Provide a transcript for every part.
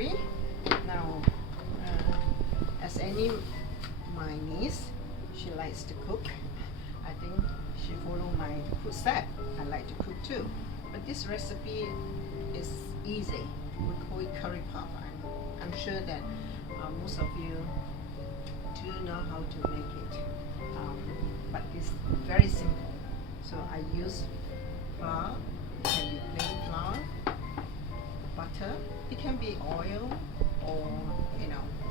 marry. Now, as any my niece, she likes to cook. I think she follow my footstep. I like to cook too. But this recipe is easy. We call it curry puff. I'm sure that most of you do know how to make it. But it's very simple. So I use flour. It can be plain flour, butter. It can be oil or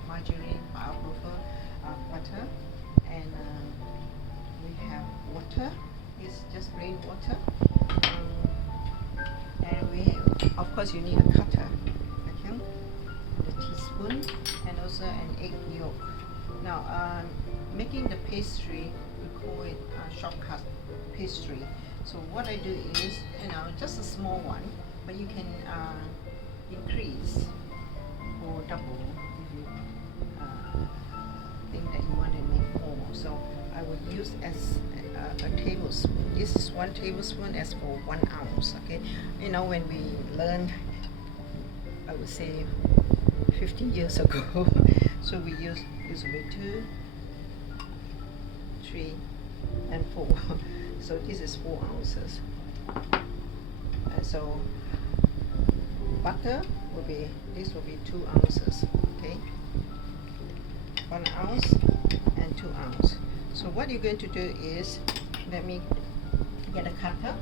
margarine. I prefer butter. And we have water. It's just plain water. And we have, of course, you need a cutter, okay, and a teaspoon, and also an egg yolk. Now, making the pastry, we call it shortcut pastry. So what I do is, just a small one, but you can increase or double if you think that you want to make more. So I would use as a tablespoon. This is 1 tablespoon as for 1 ounce. Okay, when we learned, I would say 50 years ago. So we use usually 2, 3, and 4. So this is 4 ounces. And so butter will be 2 ounces. Okay, 1 ounce and 2 ounces. So what you're going to do is, let me get a cutter.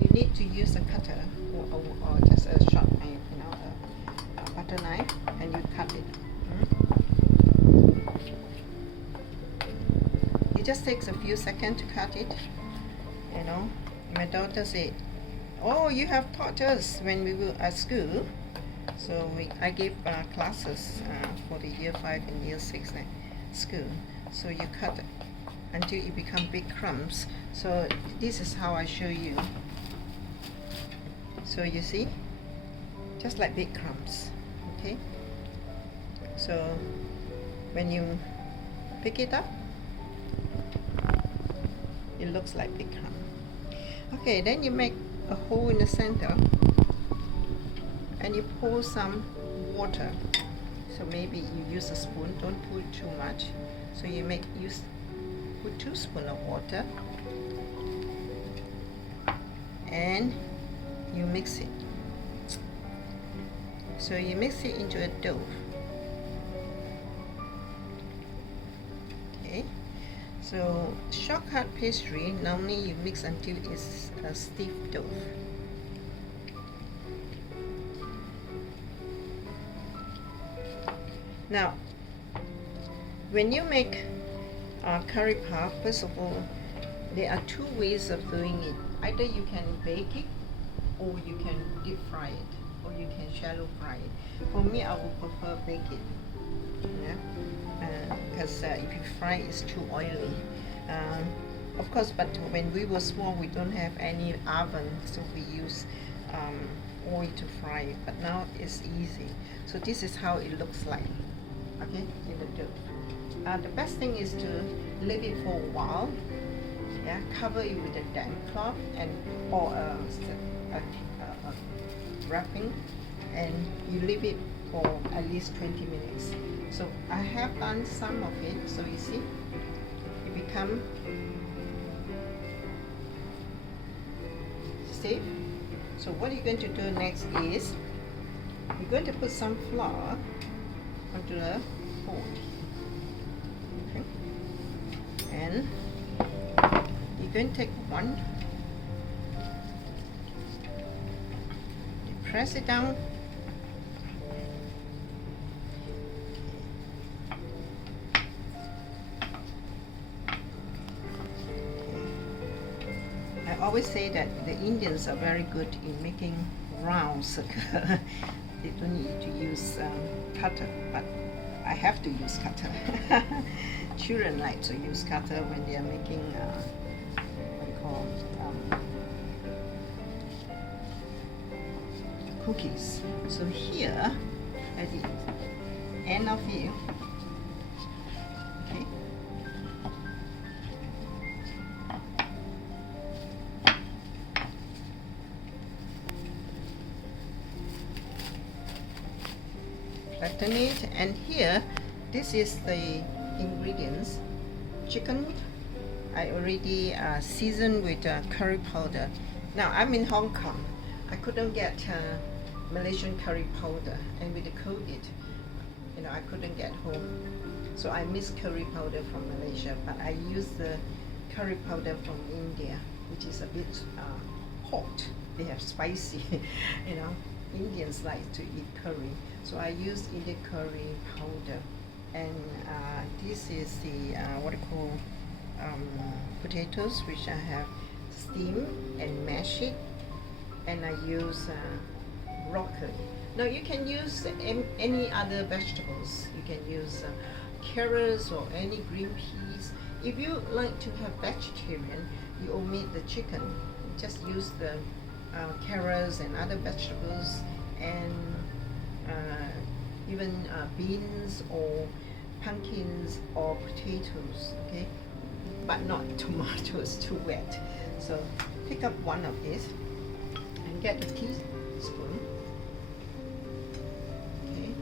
You need to use a cutter or just a sharp knife, a butter knife, and you cut it. It just takes a few seconds to cut it. My daughter said, "Oh, you have taught us when we were at school." So I gave classes for the year 5 and year 6 school. So you cut until it become big crumbs. So this is how I show you. So you see, just like big crumbs. Okay. So when you pick it up, it looks like big crumb. Okay, then you make a hole in the center. And you pour some water. So maybe you use a spoon, don't put too much. So you put 2 spoons of water, and you mix it. So you mix it into a dough. Okay. So shortcut pastry, normally you mix until it's a stiff dough. Now, when you make curry puff, first of all, there are 2 ways of doing it. Either you can bake it, or you can deep fry it, or you can shallow fry it. For me, I would prefer bake it, because if you fry it, it's too oily. Of course, but when we were small, we don't have any oven, so we use oil to fry it. But now it's easy. So this is how it looks like. Okay, in the dough. The best thing is to leave it for a while. Yeah, cover it with a damp cloth or a wrapping, and you leave it for at least 20 minutes. So I have done some of it. So you see, it become stiff. So what you're going to do next is, you're going to put some flour onto the board. Okay. And you're going to take one, you press it down, I always say that the Indians are very good in making round circle. They don't need to use cutter, but I have to use cutter. Children like to use cutter when they are making what you call cookies. So here at the end of it, okay, flatten it, and here this is the ingredients. Chicken I already seasoned with curry powder. Now I'm in Hong Kong. I couldn't get Malaysian curry powder, and with the COVID, I couldn't get home, so I miss curry powder from Malaysia, but I use the curry powder from India, which is a bit hot. They have spicy. Indians like to eat curry, so I use Indian curry powder. And this is the what I call potatoes, which I have steamed and mashed it, and I use broccoli. Now you can use any other vegetables. You can use carrots or any green peas. If you like to have vegetarian, you omit the chicken. Just use the carrots and other vegetables, and even beans or pumpkins or potatoes, okay? But not tomatoes, too wet. So pick up one of these and get a teaspoon. Okay.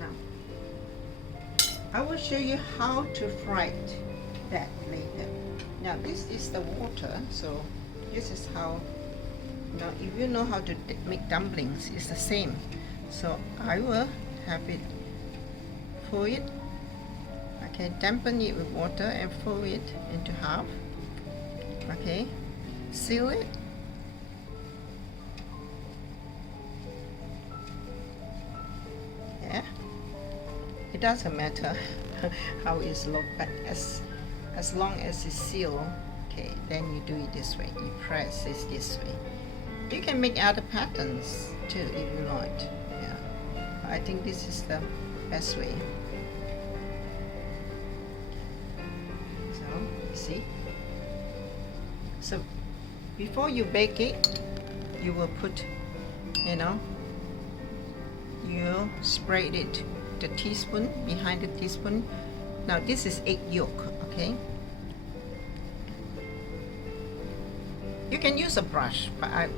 Now, I will show you how to fry that later. Now this is the water, so this is how. Now if you know how to make dumplings, it's the same. So I will have it, fold it. I can dampen it with water and fold it into half. Okay, seal it. Yeah, it doesn't matter how it's look, but as long as it's sealed, okay, then you do it this way. You press it this way. You can make other patterns too if you like. Yeah, I think this is the best way. So you see. So before you bake it, you will put, you spread it, the teaspoon behind the teaspoon. Now this is egg yolk, okay? You can use a brush, but I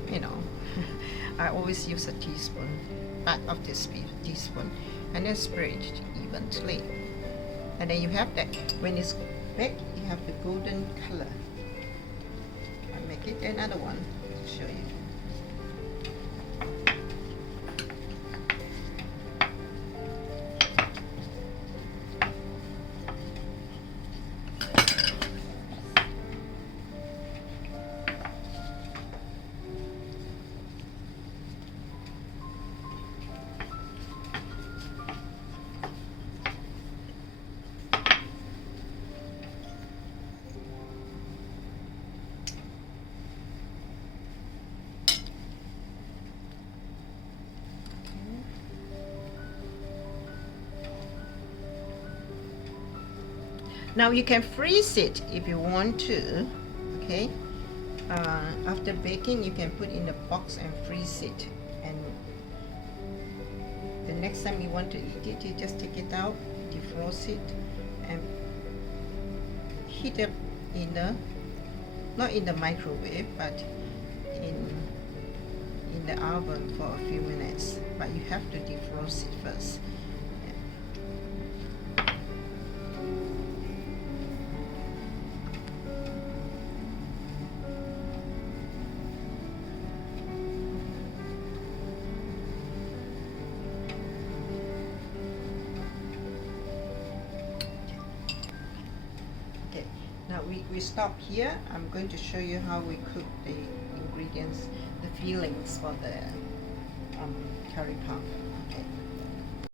always use a teaspoon, back of this teaspoon, and then spread it evenly. And then you have that, when it's baked, you have the golden color. I'll make it another one to show you. Now you can freeze it if you want to, okay? After baking, you can put in the box and freeze it. And the next time you want to eat it, you just take it out, defrost it, and heat up in the, not in the microwave, but in the oven for a few minutes. But you have to defrost it first. Now we stop here. I'm going to show you how we cook the ingredients, the fillings for the curry puff. Okay.